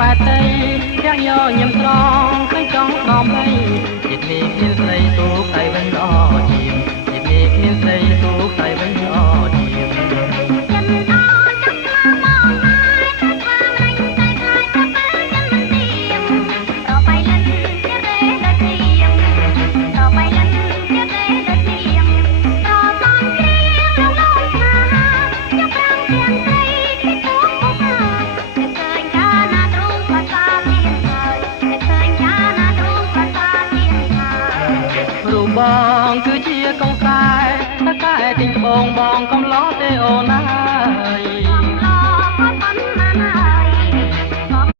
ប៉ែតីរាំងយោញឹមត្រង់ឃើញចង់ដំឡៃចិត្តនេះគ្មានស្រីទូខ្សែវិញល្អជាងចិត្តនេះគ្មានស្រីទូខ្សែវិញល្អជាងបងគឺជាកងខ្សែតកែទិញបងកំឡោះទេអូនណា